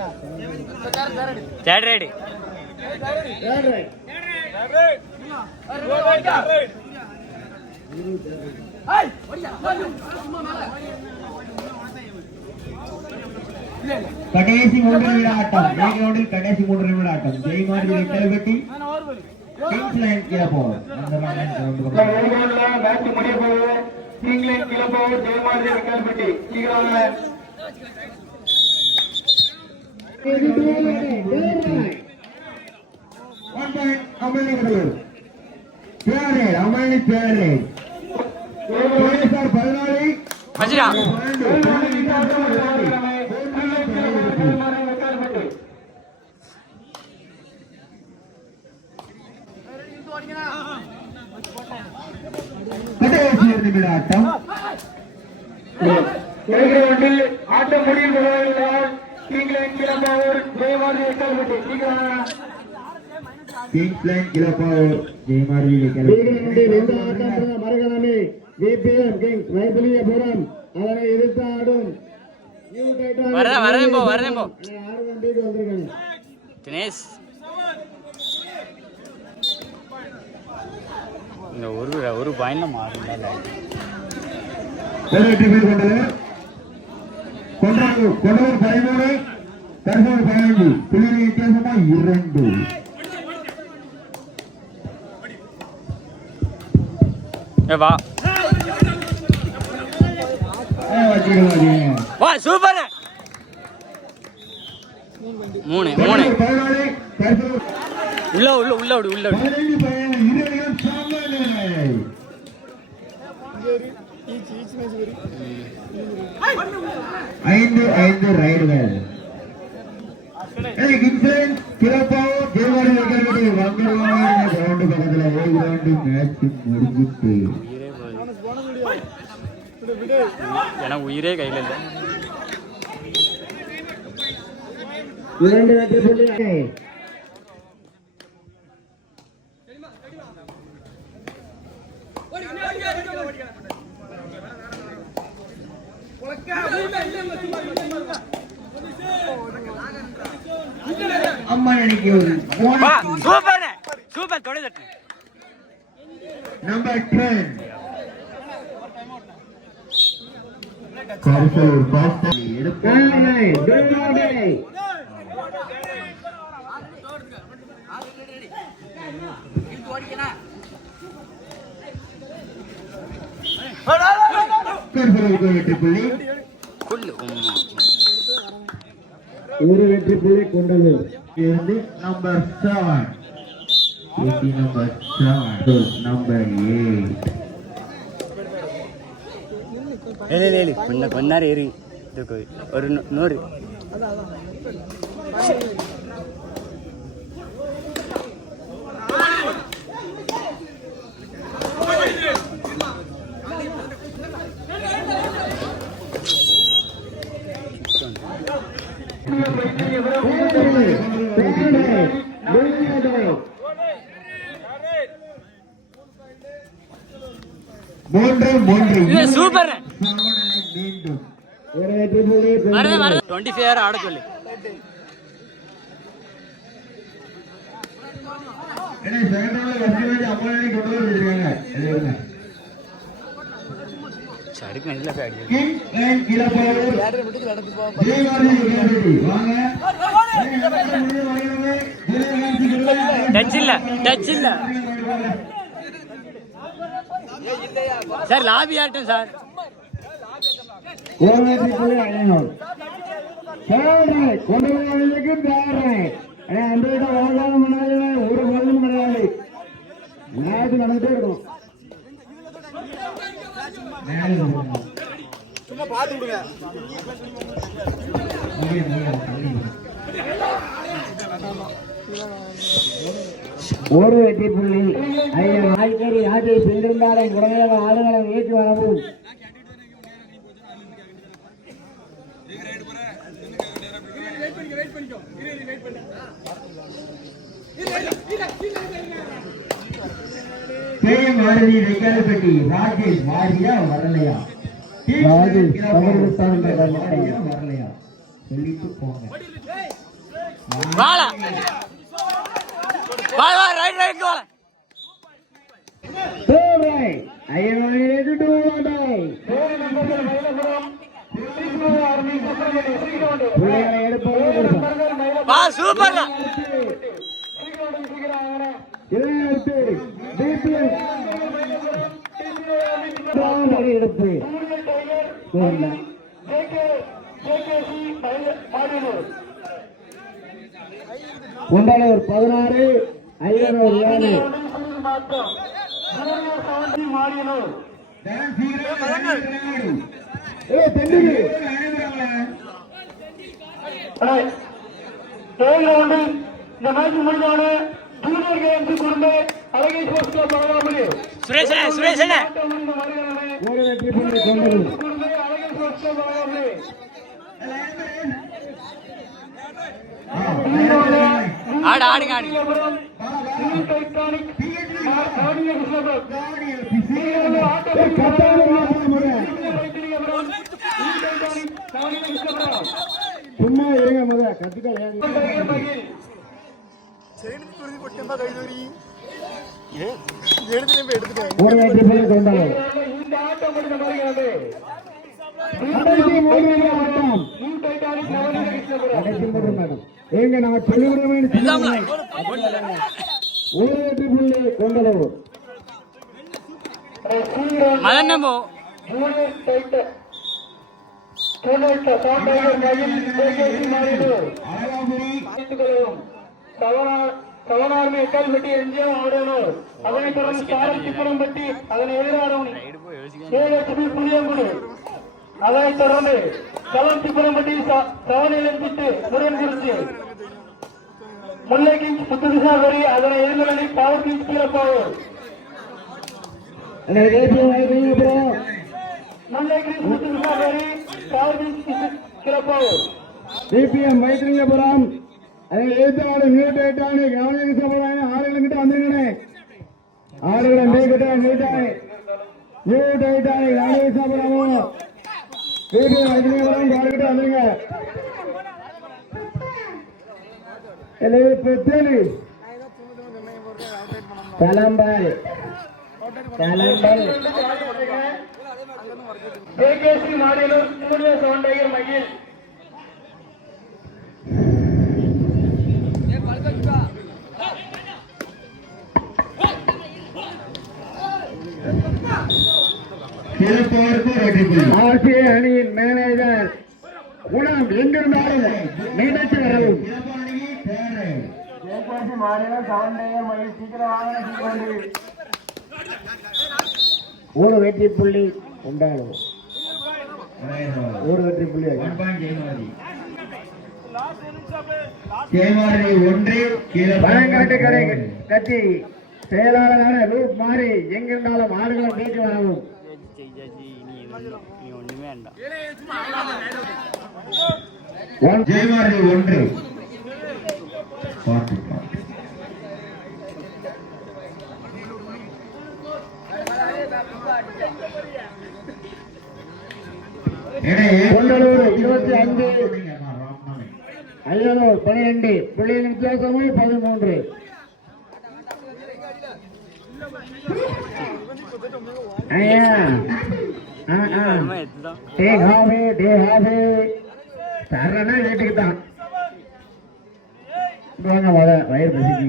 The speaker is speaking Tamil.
Third ready. கடைசி 3 நிமிட ஆட்டம். கிரவுண்டில் கடைசி 3 நிமிட ஆட்டம். ஜெயமாரி வெட்டி கிங்ஸ்லைன் கிளப்போர் அந்த மேட்ச் முடிய போகுது. கிங்ஸ்லைன் கிளப்போர் ஜெயமாரி வெட்டி சீக்கிரம் ஆட்டம் ஆட்டம் முடியும் கிங்ஸ்லைன் கிளப்போர் ஜெயமாரி கிங்ஸ்லைன் கிளப்போர் ஜெயமாரி மரகணமே விபிஎம் கிங்ஸ் வைபலியபுரம் அதனை எதிர்த்து ஆடும் தினேஷ் இந்த ஒரு பாயிண்ட்ல மாறும் கொண்டவர் 13 தர்மபுரி 15 புள்ளி வித்தியாசமா 2 வா வா சூப்பர் 3 உள்ள விடு 5 ரைடுகள் கிங்ஸ்லைன் கிளப்போர் ஜெயமாரி கிரவுண்ட் பக்கத்துல மேட்ச் முடிஞ்சிட்டு எனக்கு உயிரே கையில் இல்லை. 2 வெற்றி புள்ளி அம்மா நினைக்கு சூப்பர் தொலை தட்டு நம்பர் 10 கருப்பூர் பாஸ்டர் எடுப்பானே டேவிட் கருப்பூர் வெற்றி புள்ளி ஒரு வெற்றி புள்ளி கொண்டது இருந்து நம்பர் 7 நம்பர் 8 கொண்டாரு ஏறி ஒரு 100 சூப்பர் 25 ஆட சொல்லு டச் இல்ல சார் லாபி ஆட்டம் சார் ஒரு பதிலும் கிடையாது மேட்ச் நடந்துட்டே இருக்கும் சும்மா பாத்து விடுங்க ஒரு வெற்றி புள்ளி ஆய்கறி ஆட்சியை சென்றிருந்தாலும் உடனடியாக ஆடுகளை ஏற்றி வரவும் பெட்டி ராஜேஷ் வாரியா வரலையா வரலையா சொல்லிட்டு போங்க வாழ வாழ வா ரைட் ரைட் வாழ வா சூப்பர் எடுப்பு குண்டலூர் 16 ஐயனூர் 7 இந்த மேட்ச் முடிஞ்சோட ஜூனியர் கேம்ஸ் கொடுத்து அழகை ஸ்போர்ட்ஸ் பரவாயில்லை சுரேஷ் சுரேஷ் ஒரு வெற்றி புள்ளி குண்டலூர் அழகை ஸ்போர்ட்ஸ் பரவாயில்லை ஆடு ஆடுங்க ஆடு சும்மா இருங்க முத கத்துக்கள் ஒரு வெற்றி புள்ளி கொண்டாலும் எங்க நான் சொல்லிவிடுவேன் ஒரு வெற்றி புள்ளி கொண்டலூர் மதன்னமோ சவனார்மி எக்கால்பட்டி எம்ஜிஎம் ஆடனூர் அதனைத் தொடர்ந்து சாரம் திப்பனம்பட்டி அதனை எதிரானவனி 7 லட்சம் புளியங்குடி அதனைத் தொடர்ந்து களம் திப்பனம்பட்டி சவநிலத்திட்டு முருகன்குறிச்சி முல்லை கிங்ஸ் புத்துதிசாவரி அதனை எதிரணி power kings Keezhapavur Mullai kings புத்துதிசாவரி power kings Keezhapavur CPM Vaithilingapuram அதை எழுத்தாடு நியூ டைட்டானி கவனிக்க சொல்றாங்க ஆளுகிட்ட வந்துருங்கண்ணே ஆளுகளை நீக்கிட்ட நியூ டைட்டானி கவனிக்க சொல்றாமோ சிபிஎம் வைத்திலிங்கபுரம் ஆளுகிட்ட வந்துருங்க பெத்தேலி கலம்பல் கேகேசி மாநிலம் ஸ்டூடியோ சவுண்ட் டைகர் மகிழ் ஆசிய அணியின் மேனேஜர் குணம் எங்கிருந்தாலும் நினைத்து வரவும் ஒரு வெற்றி புள்ளி உண்டாகும் ஒரு வெற்றி புள்ளி பயங்கரட்டு கடை கட்சி செயலாளரான லூப் மாறி எங்கிருந்தாலும் ஆடுகளை பேச்சு வரவும் ஒண்ணுமே வேண்டாம் ஜெயமாரி 1 கொண்டலூர் 25 ஐயனூர் 12 புள்ளியின் வித்தியாசமும் 13 சரணா வீட்டுக்கு தான் வயிறு பசிக்கு